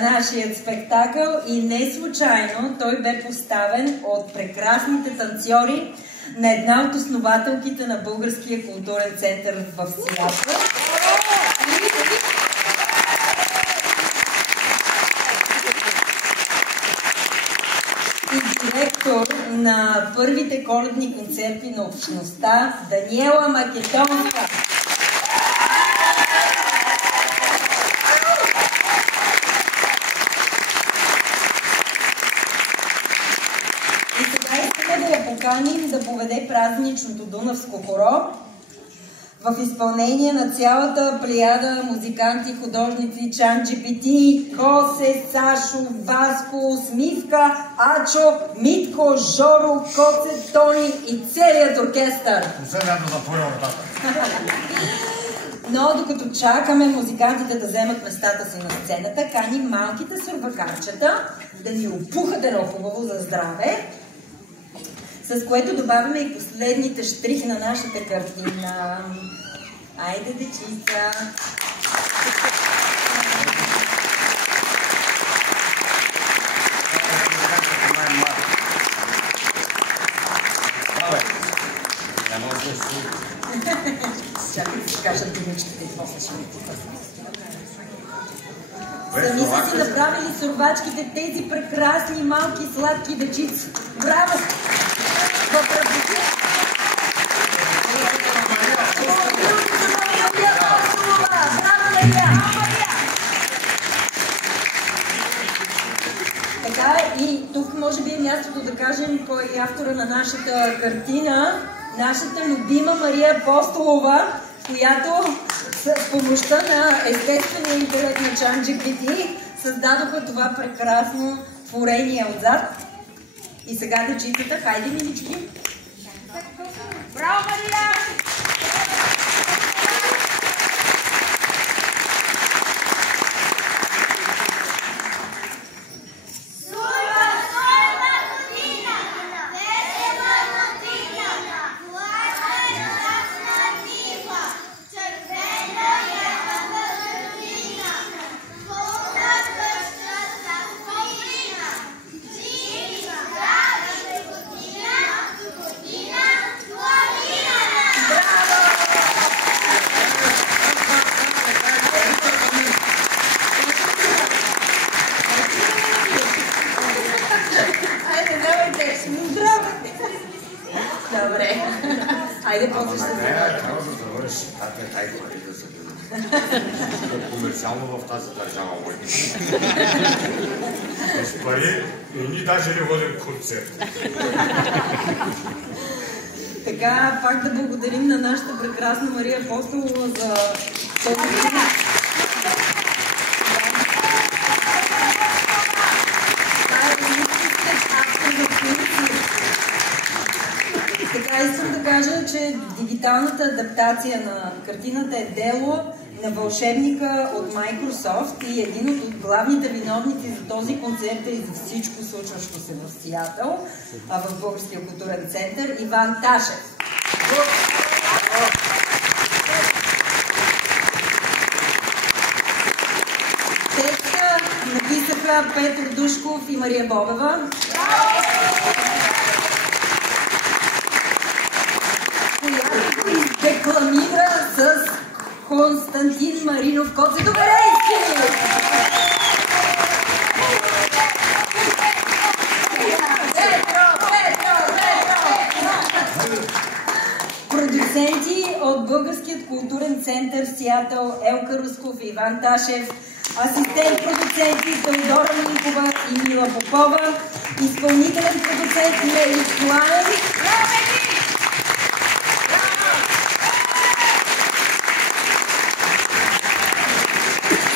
на нашия спектакъл и не случайно той бе поставен от прекрасните танцори на една от основателките на Българския културен център в Сиатъл. И директор на първите коледни концерти на общността Даниела Македонска. И сега искаме да я поканим да поведе празничното Дунавско хоро в изпълнение на цялата плеяда музиканти, художници, ChatGPT, Косе, Сашо, Васко, Смивка, Ачо, Митко, Жоро, Коце, Тони и целият оркестър. Но докато чакаме музикантите да вземат местата си на сцената, каним малките сурвакарчета да ни опухат едно хубаво за здраве, с което добавяме и последните щрихи на нашата картина. Айде, дечица! Чакай да си кажат думичките и после ще ми пукат. Сами са си направили сурвачките тези прекрасни, малки, сладки дечици. Браво! В работи! Така и тук може би е мястото да кажем кой е автора на нашата картина. Нашата любима Мария Апостолова, която с помощта на естествения интелект на ChatGPT създадоха това прекрасно творение отзад. И сега дечицата, хайде милички! Браво, Мария! Добре. Айде, после ще се... Трябва да завърши тази пари да се бъде. Комерциално в тази държава може. С пари и ние даже не водим концерт. Така, пак да благодарим на нашата прекрасна Мария Апостолова за този film. Така искам да кажа, че дигиталната адаптация на картината е дело на вълшебника от Microsoft и един от главните виновници за този концерт и за всичко случващо се в Сиатъл, в Българския културен център, Иван Ташев. Текста написаха Петър Душков и Мария Бобева. Която издекламира с Константин Маринов Коцедоверейски. Продуценти от Българският културен център в Сиатъл Елка Русков и Иван Ташев, асистент продуценти Теодора Минкова и Мила Попова, изпълнителен продуцент Лели Славен,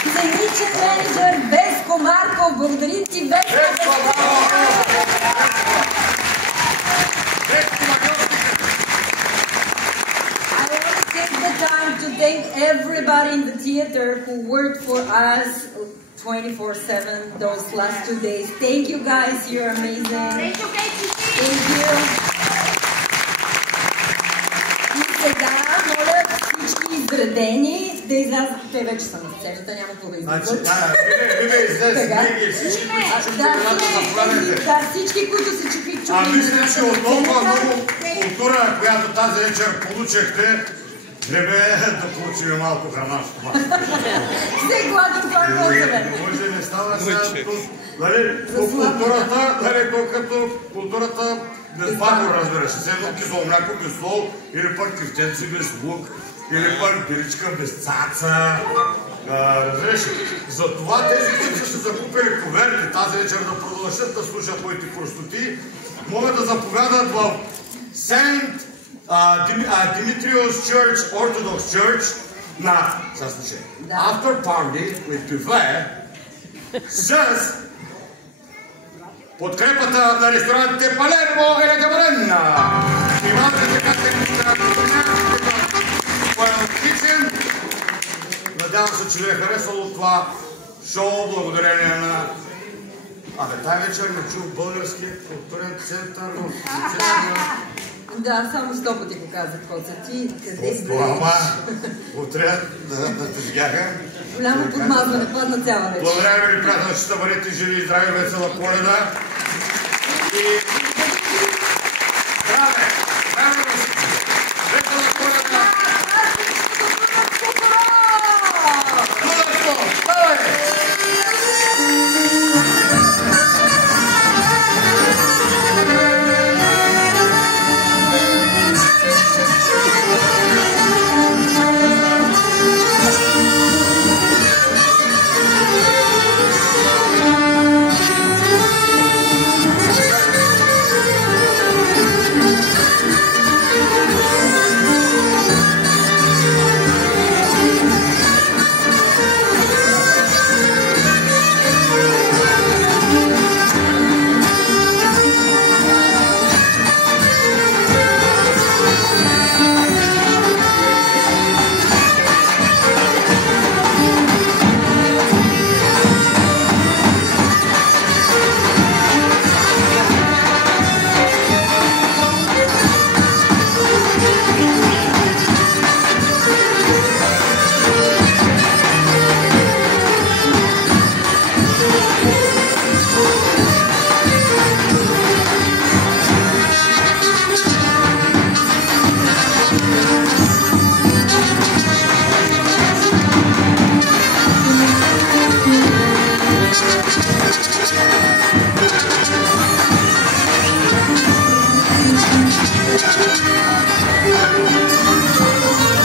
сценичен менеджер Веско Марков. Благодарим ти, Веско! To thank everybody in the theater who worked for us 24/7 those last 2 days. Thank you guys, you're amazing. Thank you, Katie. Thank you. И сега, моля всички изградени да излязат. Те вече са на сцената, няма какво да излязат. Значи, вие излезете книги, всички, които са чупли имената, заповядайте. Да, всички, които са чупли мисля, че от толкова много култура, която тази вечер получихте, трябва да получим малко храна в това. Все гладен, това е много за мен. Може не става сега тук. По културата, като културата без пако, разбираш. Все едно кисело мляко без сол, или пък кифтенци без лук, или пък пиличка без цаца. Разбираш? Затова тези, които са закупили коверти тази вечер да продължат да слушат моите простоти, могат да заповядат в Saint Dimitrios Church, Orthodox Church на, сега слушай, After Party with Buffet с подкрепата на ресторантите Палермо и La Cabrera. Имате така Kitchen. Надявам се, че ви е харесало това шоу, благодарение на... Тая вечер не чух българския културен център в Да, само 100 пъти го казах, концерти, къде си бъдеш. Утре да те сбяга. Голямо подмазване, падна цяла вечер. Благодаря ви, приятели, че ще бъдете живи и здрави, весела Коледа. И... Здраве! Здраве!